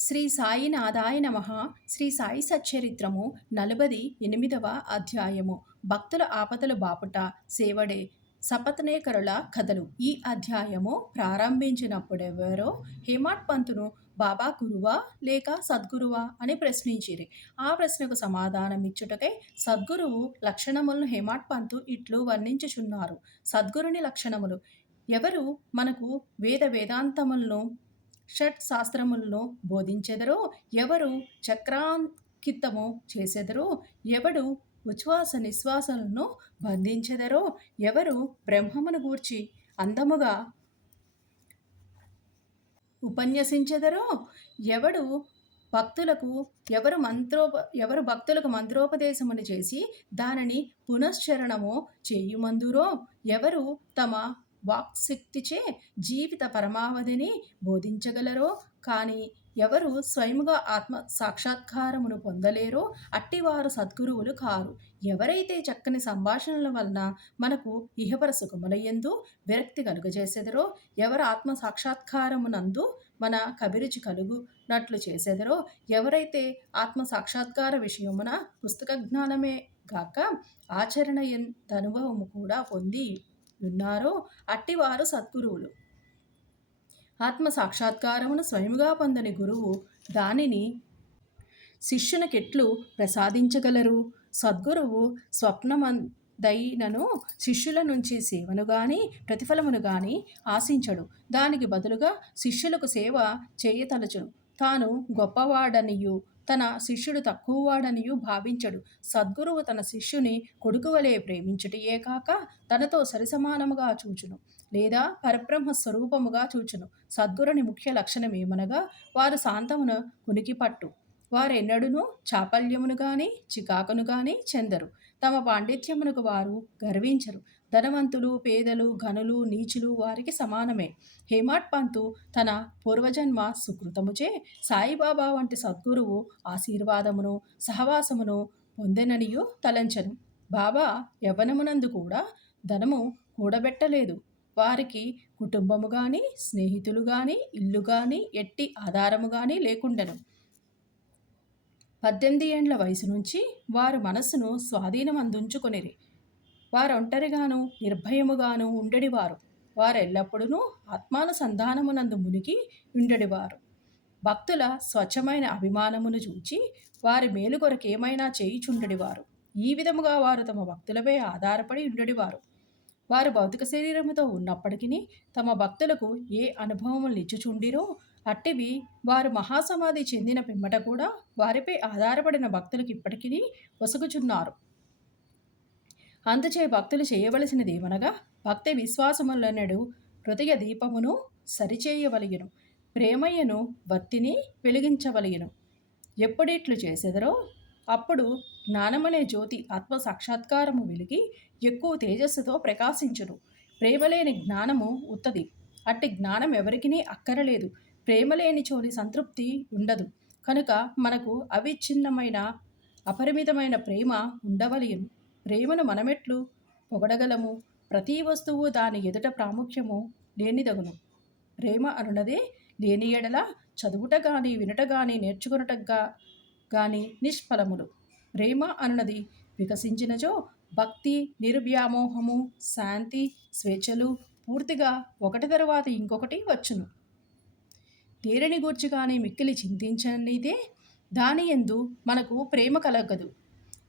శ్రీ సాయినాథాయ నమః. శ్రీ సాయి సచ్చరిత్రము 48వ అధ్యాయము. భక్తుల ఆపదలు బాపుట సేవడే సపత్నేకరుల కథలు. ఈ అధ్యాయము ప్రారంభించినప్పుడెవరో హేమాడ్ పంతును బాబా గురువా లేక సద్గురువా అని ప్రశ్నించిరి. ఆ ప్రశ్నకు సమాధానమిచ్చుటకై సద్గురువు లక్షణములను హేమాడ్ పంతు ఇట్లు వర్ణించుచున్నారు. సద్గురుని లక్షణములు: ఎవరు మనకు వేదాంతములను షట్ శాస్త్రములను బోధించెదరో, ఎవరు చక్రాంకితము చేసెదరో, ఎవడు ఉచ్ఛ్వాస నిశ్వాసలను బంధించెదరో, ఎవరు బ్రహ్మమును గూర్చి అందముగా ఉపన్యసించెదరో, ఎవడు భక్తులకు ఎవరు భక్తులకు మంత్రోపదేశమును చేసి దానిని పునశ్చరణము చేయుమందురో, ఎవరు తమ వాక్శక్తిచే జీవిత పరమావధిని బోధించగలరో, కానీ ఎవరు స్వయముగా ఆత్మ సాక్షాత్కారమును పొందలేరో అట్టివారు సద్గురువులు కారు. ఎవరైతే చక్కని సంభాషణల వలన మనకు ఇహపర సుఖములయందు విరక్తి కలుగజేసెదరో, ఎవరు ఆత్మ సాక్షాత్కారమునందు మన కభిరుచి కలుగునట్లు చేసెదరో, ఎవరైతే సాక్షాత్కార విషయమున పుస్తక జ్ఞానమే గాక ఆచరణ అనుభవము కూడా పొంది ఉన్నారో అట్టివారు సద్గురువులు. ఆత్మ సాక్షాత్కారమును స్వయముగా పొందని గురువు దానిని శిష్యునికెట్లు ప్రసాదించగలరు? సద్గురువు స్వప్నమందైనను శిష్యుల నుంచి సేవను గాని ప్రతిఫలమును గాని ఆశించడు. దానికి బదులుగా శిష్యులకు సేవ చేయతలచును. తాను గొప్పవాడనియు తన శిష్యుడు తక్కువవాడనియు భావించడు. సద్గురువు తన శిష్యుని కొడుకువలే ప్రేమించుటయే కాక తనతో సరిసమానముగా చూచును, లేదా పరబ్రహ్మ స్వరూపముగా చూచును. సద్గురుని ముఖ్య లక్షణమేమనగా వారు శాంతమున కునికిపట్టు. వారెన్నడూనూ చాపల్యమును గాని చికాకును గాని చెందరు. తమ పాండిత్యమునకు వారు గర్వించరు. ధనవంతులు, పేదలు, ఘనులు, నీచులు వారికి సమానమే. హేమాడ్ పంతు తన పూర్వజన్మ సుకృతముచే సాయిబాబా వంటి సద్గురువు ఆశీర్వాదమును సహవాసమును పొందెననియు తలంచను. బాబా యవ్వనమునందు కూడా ధనము కూడబెట్టలేదు. వారికి కుటుంబము గాని స్నేహితులు గాని ఇల్లు గాని ఎట్టి ఆధారము గాని లేకుండెను. 18 ఏండ్ల వయసు నుంచి వారు మనస్సును స్వాధీనమందుంచుకొనిరి. వారొంటరిగాను నిర్భయముగాను ఉండెడివారు. వారెల్లప్పుడూ ఆత్మానుసంధానమునందు మునిగి ఉండెడివారు. భక్తుల స్వచ్ఛమైన అభిమానమును చూచి వారి మేలు కొరకేమైనా చేయుచుండెడివారు. ఈ విధముగా వారు తమ భక్తులపై ఆధారపడి ఉండెడివారు. వారు భౌతిక శరీరముతో ఉన్నప్పటికీ తమ భక్తులకు ఏ అనుభవములిచ్చుచుండిరో అట్టివి వారు మహాసమాధి చెందిన పిమ్మట కూడా వారిపై ఆధారపడిన భక్తులకు ఇప్పటికీ వసుగుచున్నారు. అందుచే భక్తులు చేయవలసినదేమనగా భక్తి విశ్వాసములనెడు హృదయ దీపమును సరిచేయవలయును, ప్రేమయ్యను వత్తిని వెలిగించవలయును. ఎప్పుడిట్లు చేసెదరో అప్పుడు జ్ఞానమనే జ్యోతి ఆత్మ సాక్షాత్కారము వెలిగి ఎక్కువ తేజస్సుతో ప్రకాశించును. ప్రేమలేని జ్ఞానము ఉత్తది. అట్టి జ్ఞానం ఎవరికినీ అక్కరలేదు. ప్రేమలేని చోని సంతృప్తి ఉండదు. కనుక మనకు అవిచ్ఛిన్నమైన అపరిమితమైన ప్రేమ ఉండవలయును. ప్రేమను మనమెట్లు పొగడగలము? ప్రతి వస్తువు దాని ఎదుట ప్రాముఖ్యము లేనిదగును. ప్రేమ అనున్నదే లేని ఎడల చదువుట గాని వినుట గాని నేర్చుకునుట గాని నిష్ఫలములు. ప్రేమ అనున్నది వికసించినచో భక్తి, నిర్వ్యామోహము, శాంతి, స్వేచ్ఛలు పూర్తిగా ఒకటి తరువాత ఇంకొకటి వచ్చును. దేనిని గూర్చి కానీ మిక్కిలి చింతించనిదే దాని యందు మనకు ప్రేమ కలగదు.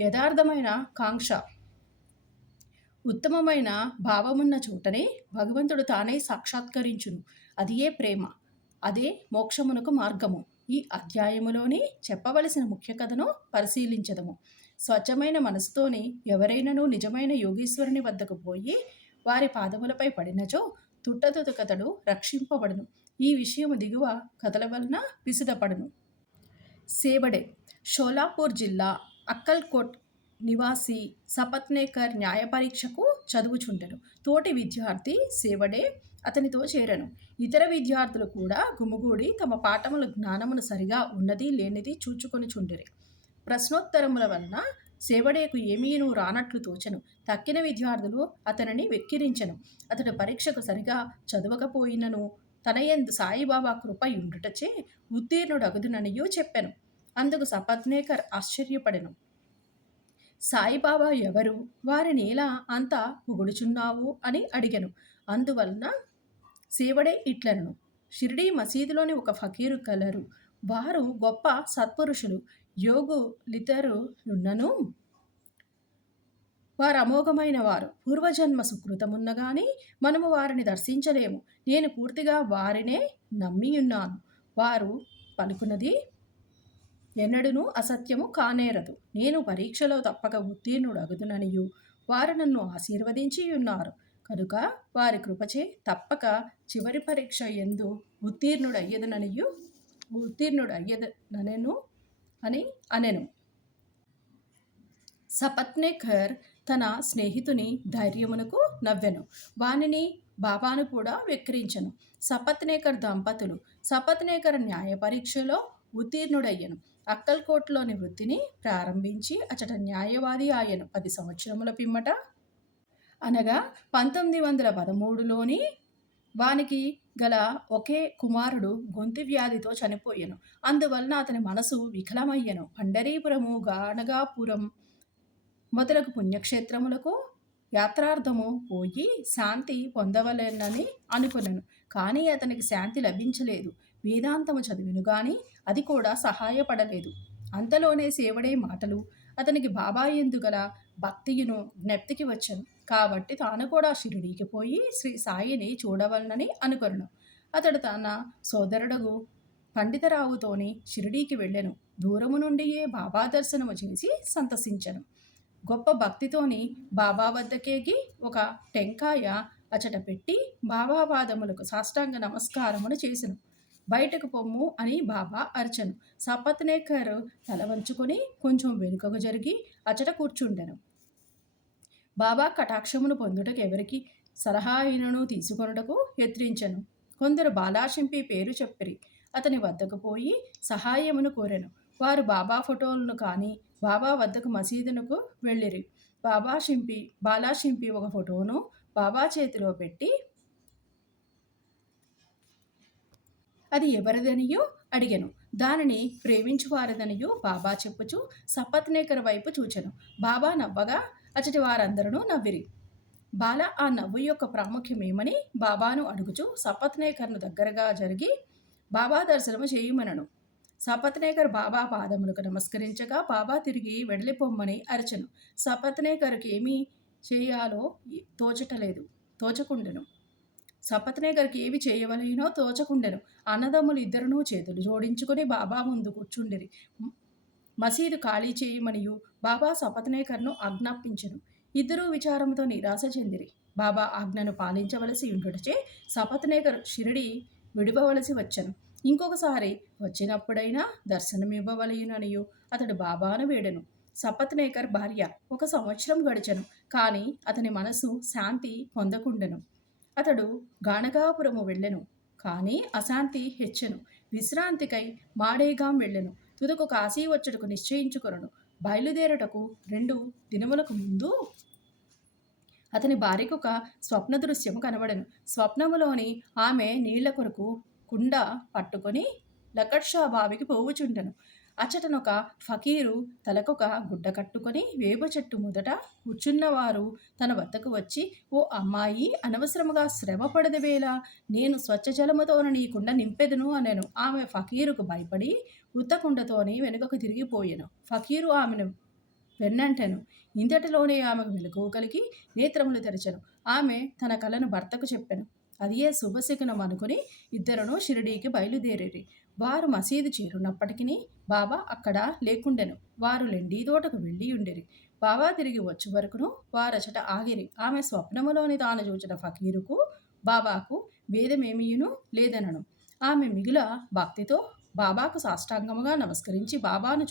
యథార్థమైన కాంక్ష, ఉత్తమమైన భావమున్న చోటనే భగవంతుడు తానే సాక్షాత్కరించును. అదియే ప్రేమ. అదే మోక్షమునకు మార్గము. ఈ అధ్యాయములోని చెప్పవలసిన ముఖ్య కథను పరిశీలించదము. స్వచ్ఛమైన మనసుతోని ఎవరైనను నిజమైన యోగీశ్వరుని వద్దకు పోయి వారి పాదములపై పడినచో తుట్టతుకతడు రక్షింపబడును. ఈ విషయము దిగువ కథల వలన విసుదపడును. సేవడే షోలాపూర్ జిల్లా అక్కల్కోట్ నివాసి సపత్నేకర్ న్యాయ పరీక్షకు చదువుచుండెను. తోటి విద్యార్థి సేవడే అతనితో చేరెను. ఇతర విద్యార్థులు కూడా గుమిగూడి తమ పాఠముల జ్ఞానమును సరిగా ఉన్నది లేనిది చూచుకొని చుండిరి. ప్రశ్నోత్తరముల వలన సేవడేకు ఏమీనూ రానట్లు తోచెను. తక్కిన విద్యార్థులు అతనిని వెక్కిరించెను. అతడు పరీక్షకు సరిగా చదవకపోయినను తన యందు సాయిబాబా కృప యుండుటచే ఉత్తీర్ణుడగుదుననియూ చెప్పెను. అందుకు సపత్నేకర్ ఆశ్చర్యపడెను. సాయిబాబా ఎవరు? వారినేలా అంత పొగుడుచున్నావు అని అడిగెను. అందువలన శివుడే ఇట్లనెను. షిరిడీ మసీదులోని ఒక ఫకీరు కలరు. వారు గొప్ప సత్పురుషులు, యోగులితరులున్నను వారు అమోఘమైన వారు. పూర్వజన్మ సుకృతమున్న గాని మనము వారిని దర్శించలేము. నేను పూర్తిగా వారినే నమ్మియున్నాను. వారు పలుకున్నది ఎన్నడూనూ అసత్యము కానేరదు. నేను పరీక్షలో తప్పక ఉత్తీర్ణుడగుదుననియు వారు నన్ను ఆశీర్వదించియున్నారు. కనుక వారి కృపచే తప్పక చివరి పరీక్ష యందు ఉత్తీర్ణుడయ్యదనెను అని అనెను. సపత్నేకర్ తన స్నేహితుని ధైర్యమునకు నవ్వెను. వానిని బాబాను కూడా వెక్కిరించెను. సపత్నేకర్ దంపతులు. సపత్నేకర్ న్యాయ పరీక్షలో ఉత్తీర్ణుడయ్యెను. అక్కల్కోట్లోని వృత్తిని ప్రారంభించి అచట న్యాయవాది ఆయెను. 10 సంవత్సరముల పిమ్మట అనగా 1913లోని వానికి గల ఒకే కుమారుడు గొంతు వ్యాధితో చనిపోయెను. అందువలన అతని మనసు వికలమయ్యెను. పండరీపురము, గాణగాపురం మొదలగు పుణ్యక్షేత్రములకు యాత్రార్థము పోయి శాంతి పొందవలెనని అనుకొనెను. కానీ అతనికి శాంతి లభించలేదు. వేదాంతము చదివెను గాని అది కూడా సహాయపడలేదు. అంతలోనే శివుడే మాటలు అతనికి బాబా యందు గల భక్తియును జ్ఞప్తికి వచ్చెను. కాబట్టి తాను కూడా షిరిడీకి పోయి శ్రీ సాయిని చూడవలనని అనుకొనెను. అతడు తన సోదరుడగు పండితరావుతోని షిరిడీకి వెళ్ళెను. దూరము నుండియే బాబా దర్శనము చేసి సంతసించెను. గొప్ప భక్తితోని బాబా వద్దకేగి ఒక టెంకాయ అచట పెట్టి బాబా పాదములకు సాష్టాంగ నమస్కారమును చేసెను. బయటకు పొమ్ము అని బాబా అర్చెను. సపత్నేకర్ తల వంచుకొని కొంచెం వెనుకకు జరిగి అచట కూర్చుండెను. బాబా కటాక్షమును పొందుటకు ఎవరికి సలహా అయినను తీసుకొనుటకు యత్నించెను. కొందరు బాలాషింపి పేరు చెప్పిరి. అతని వద్దకు పోయి సహాయమును కోరెను. వారు బాబా ఫోటోలను కాని బాబా వద్దకు మసీదునకు వెళ్ళిరి. బాలాషింపి ఒక ఫోటోను బాబా చేతిలో పెట్టి అది ఎవరిదనియో అడిగెను. దానిని ప్రేమించువారిదనియు బాబా చెప్పుచు సపత్నేకర్ వైపు చూచెను. బాబా నవ్వగా అచటి వారందరూ నవ్విరి. బాల ఆ నవ్వు యొక్క ప్రాముఖ్యమేమని బాబాను అడుగుచు సపత్నేకర్ను దగ్గరగా జరిగి బాబా దర్శనము చేయుమనను. సపత్నేకర్ బాబా పాదములకు నమస్కరించగా బాబా తిరిగి వెడలిపొమ్మని అరచెను. సపత్నేకర్కి ఏమి చేయాలో తోచకుండెను. సపత్నేకర్కి ఏమి చేయవలెనో తోచకుండెను. అన్నదమ్ములు ఇద్దరునూ చేతులు జోడించుకొని బాబా ముందు కూర్చుండిరి. మసీదు ఖాళీ చేయమనియు బాబా సపత్నేకర్ను ఆజ్ఞాపించెను. ఇద్దరూ విచారంతో నిరాశ చెందిరి. బాబా ఆజ్ఞను పాలించవలసి ఉండుటచే సపత్నేకర్ షిరిడి విడిపవలసి వచ్చెను. ఇంకొకసారి వచ్చినప్పుడైనా దర్శనమివ్వవలెననియు అతడు బాబాను వేడెను. సపత్నేకర్ భార్య 1 సంవత్సరం గడిచెను. కానీ అతని మనసు శాంతి పొందకుండెను. అతడు గాణగాపురము వెళ్ళెను. కానీ అశాంతి హెచ్చెను. విశ్రాంతికై మాడేగాం వెళ్ళెను. తుదకు కాశీ వచ్చుటకు నిశ్చయించుకొనెను. బయలుదేరుటకు 2 దినములకు ముందు అతని భార్యకొక స్వప్న దృశ్యము కనబడెను. స్వప్నములోని ఆమె నీళ్ల కొరకు కుండ పట్టుకొని లకడ్షా బావికి పోవుచుండెను. అచటనొక ఫకీరు తలకొక గుడ్డ కట్టుకొని వేప చెట్టు మొదట కూర్చున్నవారు తన వద్దకు వచ్చి, ఓ అమ్మాయి, అనవసరముగా శ్రమ పడదవేళ నేను స్వచ్ఛ జలముతోన నీ కుండ నింపెదను అనెను. ఆమె ఫకీరుకు భయపడి ఉత్తకుండతోని వెనుకకు తిరిగిపోయెను. ఫకీరు ఆమెను వెన్నంటెను. ఇంతటిలోనే ఆమెకు మెలకువ కలిగి నేత్రములు తెరచెను. ఆమె తన కలను భర్తకు చెప్పెను. అదియే శుభశకునం అనుకుని ఇద్దరును షిరిడీకి బయలుదేరిరి. వారు మసీదు చేరున్నప్పటికీ బాబా అక్కడ లేకుండెను. వారు లెండీ తోటకు వెళ్ళి ఉండిరి. బాబా తిరిగి వచ్చే వరకును వారచట ఆగిరి. ఆమె స్వప్నములోని తాను చూచిన ఫకీరుకు బాబాకు భేదమేమియును లేదనను. ఆమె మిగుల భక్తితో బాబాకు సాష్టాంగముగా నమస్కరించి బాబాను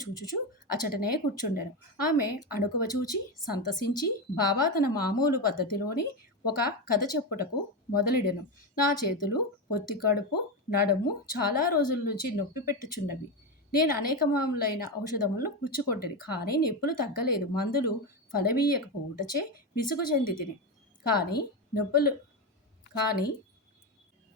చూచుచు అచటనే కూర్చుండెను. ఆమె అణుకువ చూచి సంతసించి బాబా తన మామూలు పద్ధతిలోని ఒక కథ చెప్పుటకు మొదలెడెను. నా చేతులు, పొత్తి కడుపు, నడుము చాలా రోజుల నుంచి నొప్పి పెట్టుచున్నవి. నేను అనేకములైన ఔషధములను పుచ్చుకొంటిని. కానీ నొప్పులు తగ్గలేదు. మందులు ఫలమీయకపోవుటచే విసుగు చెంది తిని. కానీ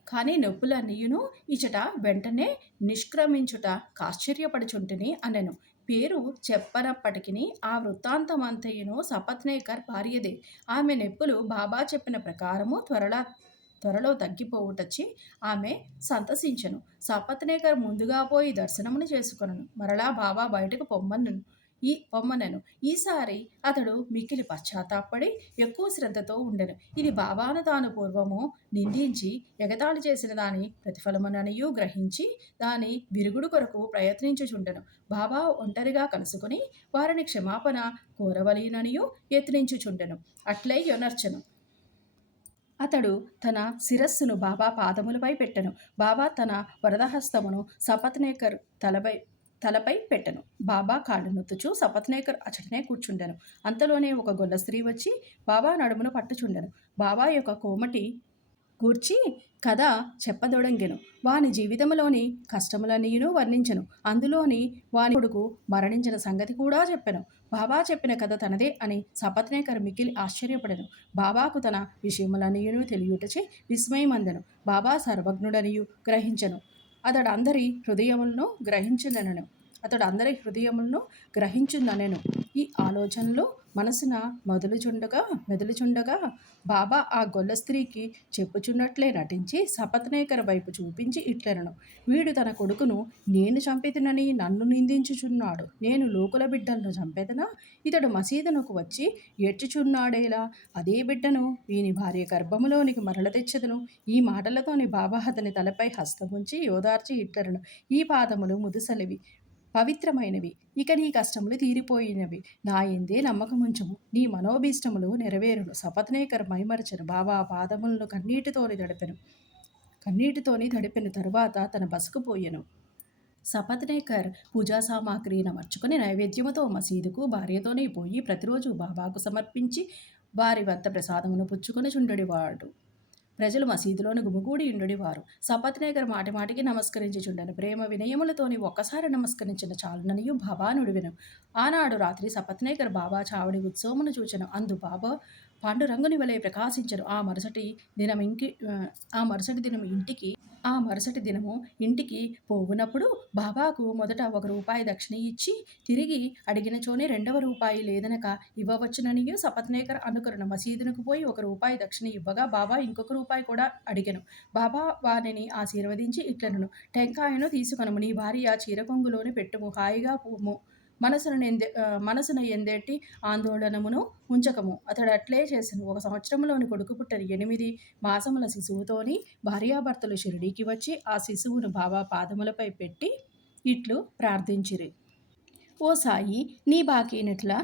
కానీ నొప్పులన్నీయును ఇచట వెంటనే నిష్క్రమించుట కాశ్చర్యపడుచుంటిని అనెను. పేరు చెప్పనప్పటికిని ఆ వృత్తాంతమంతయును సపత్నేకర్ భార్యదే. ఆమె నొప్పులు బాబా చెప్పిన ప్రకారము త్వరలో తగ్గిపోవుటచ్చి ఆమె సంతసించెను. సపత్నేకర్ ముందుగా పోయి దర్శనమును చేసుకొనెను. మరలా బాబా బయటకు పొమ్మనెను. ఈసారి అతడు మిక్కిలి పశ్చాత్తాపపడి ఎక్కువ శ్రద్ధతో ఉండెను. ఇది బాబాను తాను పూర్వము నిందించి ఎగతాళి చేసిన దాని ప్రతిఫలముననియు గ్రహించి దాని విరుగుడు కొరకు ప్రయత్నించుచుండెను. బాబా ఒంటరిగా కలుసుకొని వారిని క్షమాపణ కోరవలెననియు యత్నించుచుండెను. అట్లై యొనర్చెను. అతడు తన శిరస్సును బాబా పాదములపై పెట్టెను. బాబా తన వరదహస్తమును సపత్నేకర్ తలపై పెట్టెను. బాబా కాళ్ళు నొత్తుచు సపత్నేకర్ అచటనే కూర్చుండెను. అంతలోనే ఒక గొల్ల స్త్రీ వచ్చి బాబా నడుమును పట్టుచుండెను. బాబా యొక్క కోమటి గూర్చి కథ చెప్పదొడంగెను. వాని జీవితంలోని కష్టములన్నీయును వర్ణించెను. అందులోని వాని కొడుకు మరణించిన సంగతి కూడా చెప్పెను. బాబా చెప్పిన కథ తనదే అని సపత్నేకర్ మిక్కిలి ఆశ్చర్యపడెను. బాబాకు తన విషయములన్నీయును తెలియుటచే విస్మయమందెను. బాబా సర్వజ్ఞుడనియు గ్రహించెను. అతడు అందరి హృదయములను గ్రహించుననెను. ఈ ఆలోచనలు మనసున మెదులుచుండగా బాబా ఆ గొల్ల స్త్రీకి చెప్పుచున్నట్లే నటించి సపత్నేకర్ వైపు చూపించి ఇట్లనెను. వీడు తన కొడుకును నేను చంపితినని నన్ను నిందించుచున్నాడు. నేను లోకుల బిడ్డలను చంపెదనా? ఇతడు మసీదునకు వచ్చి ఏడ్చుచున్నాడేలా? అదే బిడ్డను వీని భార్య గర్భములోనికి మరల తెచ్చెదను. ఈ మాటలతోని బాబా అతని తలపై హస్తముంచి ఓదార్చి ఇట్లనెను. ఈ పాదములు ముదుసలివి, పవిత్రమైనవి. ఇక నీ కష్టములు తీరిపోయినవి. నా యందే నమ్మకముంచుము. నీ మనోభీష్టములు నెరవేరును. సపత్నేకర్ మైమరచెను. బాబా పాదములను కన్నీటితోని తడిపెను. తరువాత తన బసకు పోయెను. సపత్నేకర్ పూజా సామాగ్రి నమర్చుకుని నైవేద్యముతో మసీదుకు భార్యతోనే పోయి ప్రతిరోజు బాబాకు సమర్పించి వారి వద్ద ప్రసాదమును పుచ్చుకొని చుండెడివాడు. ప్రజలు మసీదులోని గుమిగూడి యుండెడివారు. సపత్నేకర్ మాటిమాటికి నమస్కరించుచుండెను. ప్రేమ వినయములతోని ఒక్కసారి నమస్కరించిన చాలుననియు బాబా నుడివెను. ఆనాడు రాత్రి సపత్నేకర్ బాబా చావడి ఉత్సవమును చూచెను. అందు బాబా పాండురంగుని వలె ప్రకాశించెను. ఆ మరుసటి దినము ఇంటికి పోవునప్పుడు బాబాకు మొదట ₹1 దక్షిణ ఇచ్చి తిరిగి అడిగినచోనే ₹2 లేదనక ఇవ్వవచ్చుననియు సపత్నేకర్ అనుకొనెను. మసీదునకు పోయి ₹1 దక్షిణ ఇవ్వగా బాబా ఇంకొక రూపాయి కూడా అడిగెను. బాబా వానిని ఆశీర్వదించి ఇట్లనెను. టెంకాయను తీసుకొనుము. నీ భార్య చీరకొంగులోని పెట్టుము. హాయిగా పొమ్ము. మనసున ఎందేటి ఆందోళనమును ఉంచకము. అతడు అట్లే చేసెను. 1 సంవత్సరములోని కొడుకు పుట్టెను. 8 మాసముల శిశువుతోని భార్యాభర్తలు షిరిడీకి వచ్చి ఆ శిశువును బాబా పాదములపై పెట్టి ఇట్లు ప్రార్థించిరి. ఓ సాయి, నీ బాకీనెట్లా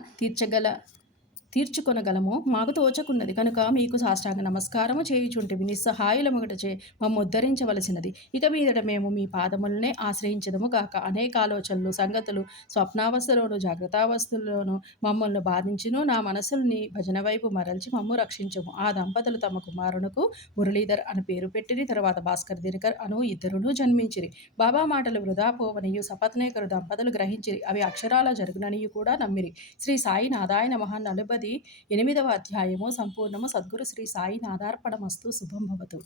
తీర్చుకొనగలమో మాకు తోచకున్నది కనుక మీకు సాష్టాంగ నమస్కారము చేయుచుంటిమి. నిస్సహాయులముగటచే మమ్ముద్ధరించవలసినది. ఇక మీదట మేము మీ పాదములనే ఆశ్రయించెదము గాక. అనేక ఆలోచనలు, సంగతులు స్వప్నావస్థలోను జాగ్రత్తావస్థలోను మమ్మల్ని బాధించును. నా మనస్సును నీ భజన వైపు మరల్చి మమ్ము రక్షించుము. ఆ దంపతులు తమ కుమారునకు మురళీధర్ అని పేరు పెట్టిరి. తరువాత భాస్కర్ దినకర్ అను ఇద్దరును జన్మించిరి. బాబా మాటలు వృధా పోవనియు సపత్నేకరు దంపతులు గ్రహించిరి. అవి అక్షరాల జరుగుననియు కూడా నమ్మిరి. శ్రీ సాయి నాథాయ నమః. 48వ అధ్యాయము సంపూర్ణము. సద్గురు శ్రీ సాయి నాథార్పణమస్తు. శుభం భవతు.